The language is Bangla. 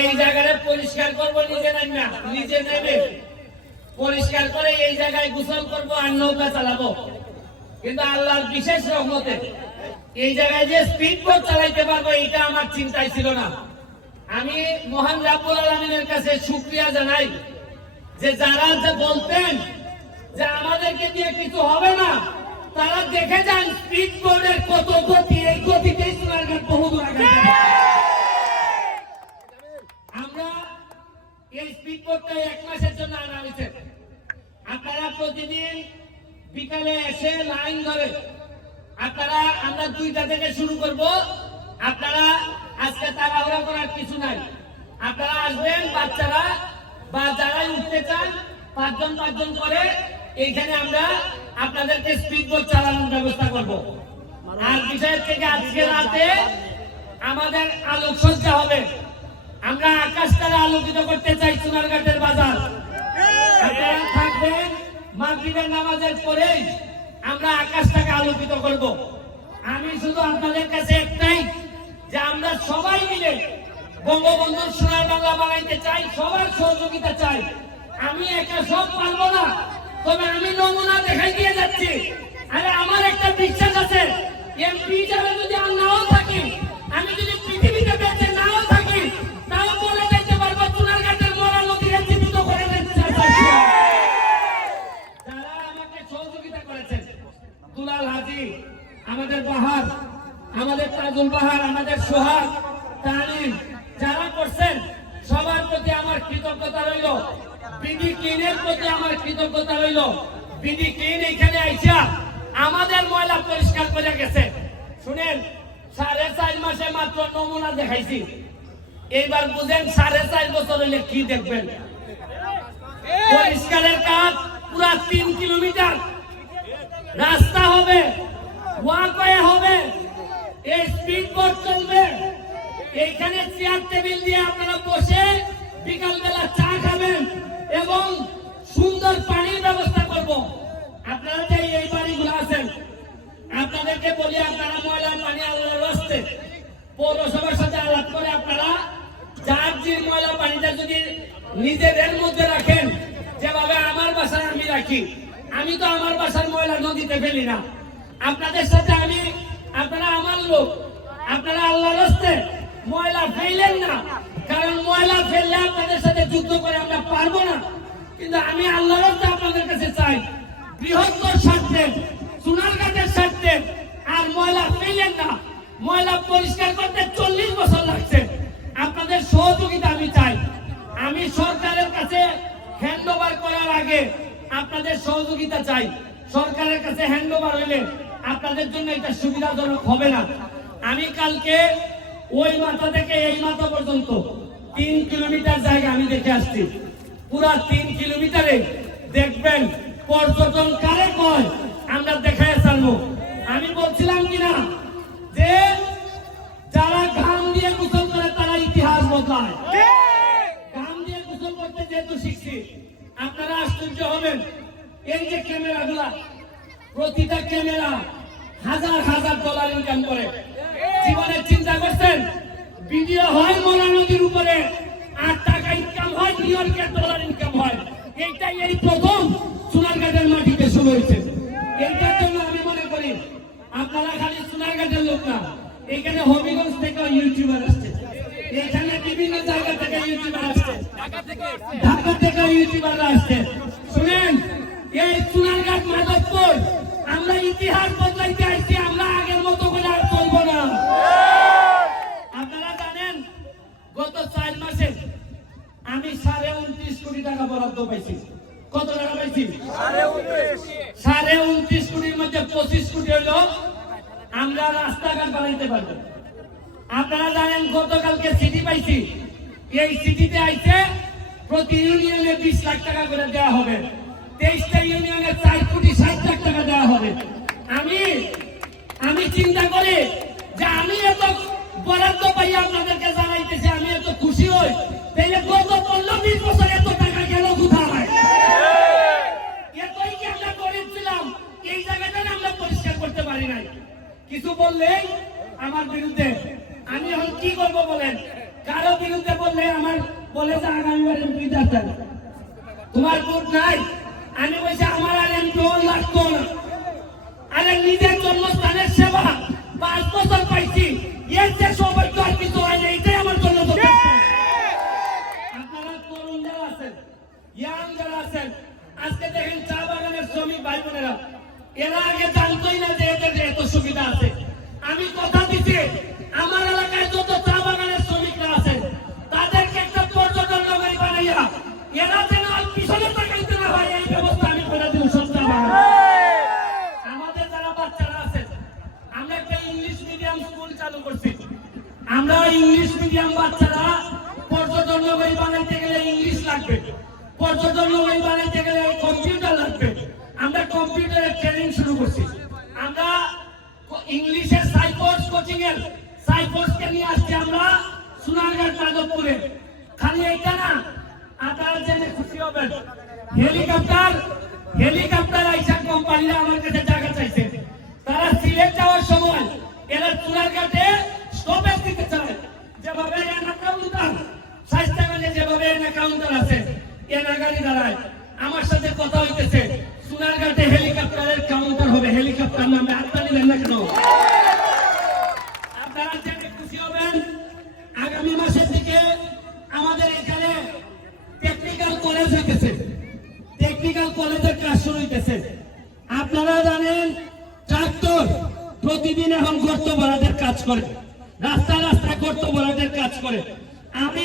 এই জায়গাটা পরিষ্কার করব নিজে না নিজে নেবে পরিষ্কার করে এই জায়গায় গোসল করব আর নৌকা চালাবো। কিন্তু আল্লাহর বিশেষ রহমতে এই জায়গায় যে স্পিড বোট চালাইতে পারবো এটা আমার চিন্তায় ছিল না। আমি মহান রাব্বুল আলামিনের কাছে শুকরিয়া জানাই যে যারা যে বলতেন যে আমাদেরকে দিয়ে কিছু হবে না, তারা দেখে যান স্পিড বোটের কত গতি, এই গতিতেই সোনারঘাট বহুদূর আগে। আমরা এই স্পিড বোটটা 1 মাসের জন্য আনা হয়েছে। আপনারা প্রতিদিন বিকালে এসে লাইন ধরে আপনারা, আমরা 2টা থেকে শুরু করব। আপনারা আজকে তাড়াহুড়া করার কিছু নাই, আপনারা আসবেন বাচ্চারা বা যারা উঠতে চান 5জন করে এইখানে আমরা আপনাদেরকে স্পিড বোট চালানোর ব্যবস্থা করব। আর বিষয় থেকে আজকে রাতে আমাদের আলোকসজ্জা হবে। আমরা আকাশটাকে আলোকিত করতে চাই সোনারঘাটের বাজার। আপনারা থাকবেন, মাগরিবের নামাজের পরেই আমরা আকাশটাকে আলোকিত করব। আমি শুধু আপনাদের কাছে একটাই, যে আমরা সবাই মিলে বঙ্গবন্ধুর সোনার বাংলা বানাইতে চাই, সবার সহযোগিতা চাই। আমি একা সব পারবো না, তবে আমি নমুনা দেখাই দিয়ে যাচ্ছি। আরে আমার একটা বিশ্বাস আছে, এমপি যারা যদি আর নাও থাকি, আমি যদি পৃথিবীতে বেঁচে নাও থাকি, তাও বলে দিতে পারবো সোনারঘাটের মরা নদীকে জীবিত করে দিতে। যারা আমাকে সহযোগিতা করেছেন, দুলাল হাজি, আমাদের বাহার, আমাদের তাজুল বাহার, আমাদের সোহাগ, তালিম, যারা করছেন সবার প্রতি আমার কৃতজ্ঞতা রইল। বিডি ক্লিনের প্রতি আমার কৃতজ্ঞতা রইল। বিডি ক্লিন এখানে আইসা আমাদের ময়লা পরিষ্কার করে গেছে। শুনেন, 4.5 মাসে মাত্র নমুনা দেখাইছি। এইবার বুঝেন 4.5 বছর হইলে কি দেখবেন। পরিষ্কারের কাজ পুরা 3 কিলোমিটার রাস্তা হবে, ওয়াকওয়ে হবে, এই স্পিড বোট চলবে। এইখানে চেয়ার টেবিল দিয়ে আপনারা বসে বিকালবেলা চা খাবেন এবং সুন্দর পানির ব্যবস্থা করব। আপনারা যে এই বাড়িগুলো আছেন, আপনাদেরকে বলি, আপনারা ময়লার পানি আল্লাহর রাস্তে পৌরসভার সাথে আলাপ করে আপনারা যার যে ময়লা পানিটা যদি নিজেদের মধ্যে রাখেন, যেভাবে আমার বাসায় আমি রাখি। আমি তো আমার বাসার ময়লা নদীতে ফেলি না। আপনাদের সাথে আমি, আপনারা আমার লোক, আপনারা আল্লাহর রাস্তে ময়লা ফেলেন না, কারণ ময়লা ফেললে আপনাদের সাথে যুদ্ধ করে আমরা পারবো না। কিন্তু আমি আল্লাহর রাস্তে আপনাদের কাছে চাই, বৃহত্তর স্বার্থে, সোনারঘাটের স্বার্থে আর ময়লা ফেলেন না। ময়লা পরিষ্কার করতে 40 বছর লাগছে। আপনাদের সহযোগিতা আমি চাই। আমি সরকারের কাছে হ্যান্ড ওভার করার আগে আপনাদের সহযোগিতা চাই। সরকারের কাছে হ্যান্ড ওভার হইলে আপনাদের জন্য এটা সুবিধাজনক হবে না। আমি কালকে ওই মাথা থেকে এই মাথা পর্যন্ত 3 কিলোমিটার জায়গা আমি দেখে আসছি। পুরা 3 কিলোমিটারে দেখবেন পর্যটন কারে কয় আমরা দেখায় চালবো। আমি বলছিলাম কিনা যে যারা ঘাম দিয়ে গোসল করে তারা ইতিহাস বদলায়। ঘাম দিয়ে গোসল করতে যেহেতু শিখছি, আপনারা আশ্চর্য হবেন। এই যে ক্যামেরাগুলা, প্রতিটা ক্যামেরা $1000 ইনকাম করে। জীবনে চিন্তা করছেন, ভিডিও হয় মোলা নদীর উপরে, $8 ইনকাম হয়, $1 নিউইয়র্কের ইনকাম হয়। এইটাই এই প্রথম সোনারঘাটের মাটিতে শুরু হয়েছে। এইটার জন্য আমি মনে করি আপনারা খালি সোনারঘাটের লোক না, এখানে হবিগঞ্জ থেকে ইউটিউবার আসছে, এখানে বিভিন্ন জায়গা থেকে ইউটিউবার আসছে, ঢাকা থেকে ইউটিউবার আসছে। শুনেন, এই সোনারঘাট মাধবপুর আমরা ইতিহাস বদলাইতে আসছি। আমরা আগের মতো করে আর চলবো না। আপনারা জানেন, গত 4 মাসে আমি 29.5 কোটি টাকা বরাদ্দ পাইছি। কত টাকা পাইছি? 29.5 কোটির মধ্যে 25 কোটি হলো আমরা রাস্তাঘাট বানাইতে পারবো। আপনারা জানেন, গতকালকে সিটি পাইছি। এই সিটিতে আইছে প্রতি ইউনিয়নে 20 লাখ টাকা করে দেওয়া হবে। 23টা ইউনিয়নে 4.60 কোটি টাকা দেওয়া হবে। আমি চিন্তা করি যে আমি এত বরাদ্দ পাই আপনাদেরকে জানাইতেছি, আমি এত খুশি হই। তাইলে গত 15-20 বছর এত টাকা গেল কোথায়? এতই কি আমরা করেছিলাম? এই জায়গাটা আমরা পরিষ্কার করতে পারি নাই। কিছু বললেই আমার বিরুদ্ধে। আমি এখন কি করবো বলেন? কারো বিরুদ্ধে বললে আমার বলে যে আগামীবার এমপি দাঁড়াতে তোমার ভোট নাই। আমি বলছি আমার আর এমপি লাগতো না। আরে নিজের জন্মস্থানের সেবা 5 বছর পাইছি, এর যে সৌভাগ্য আর কিছু হয় না, এটাই আমার জন্য যথেষ্ট। আপনারা তরুণ যারা আছেন, ইয়াং যারা আছেন, আজকে দেখেন চা বাগানের শ্রমিক ভাই বোনেরা, এরা আগে জানতোই না যে এদের এত সুবিধা আছে। আমি কথা দিচ্ছি, আমার এলাকায় যত চা বাগানের শ্রমিকরা আছেন তাদেরকে একটা পর্যটন নগরী বানাইয়া এরা যেন আর পিছনে তাকাইতে না হয়, এই ব্যবস্থা আমি করে দিব। সস্তা আমাদের যারা বাচ্চারা আছে, আমরা একটা ইংলিশ মিডিয়াম স্কুল চালু করছি। আমরা ইংলিশ মিডিয়াম বাচ্চারা পর্যটন নগরী বানাইতে গেলে ইংলিশ লাগবে, পর্যটন নগরী বানাইতে গেলে কম্পিউটার লাগবে। আমরা কম্পিউটারের ট্রেনিং শুরু করছি। আমরা ইংলিশের সাইকোর্স কোচিং এর সাইকোর্সকে নিয়ে আসছি আমরা সোনারগাঁও যাদবপুরে। খালি এইটা না, আপনারা জেনে খুশি হবেন, হেলিকপ্টার আইসা কোম্পানিরা আমার কাছে টাকা চাইছে। তারা সিলেট যাওয়ার সময় এরা সোনারগাঁতে স্টপেজ দিতে চায়। যেভাবে কাউন্টার স্বাস্থ্যগঞ্জে যেভাবে কাউন্টার আছে, এনা গাড়ি দাঁড়ায়। আমার সাথে কথা হইতেছে, সোনারগাঁতে হেলিকপ্টারের কাউন্টার হবে। হেলিকপ্টার নামে আপনারা নেন না কেন? আপনারা জেনে খুশি হবেন, আগামী মাসের দিকে আমাদের এখানে টেকনিক্যাল কলেজ হইতেছে, টেকনিক্যাল কলেজের কাজ শুরু হইতেছে। আপনারা জানেন ট্রাক্টর প্রতিদিন এখন গর্ত ভরাটের কাজ করে, রাস্তা রাস্তা গর্ত ভরাটের কাজ করে। আমি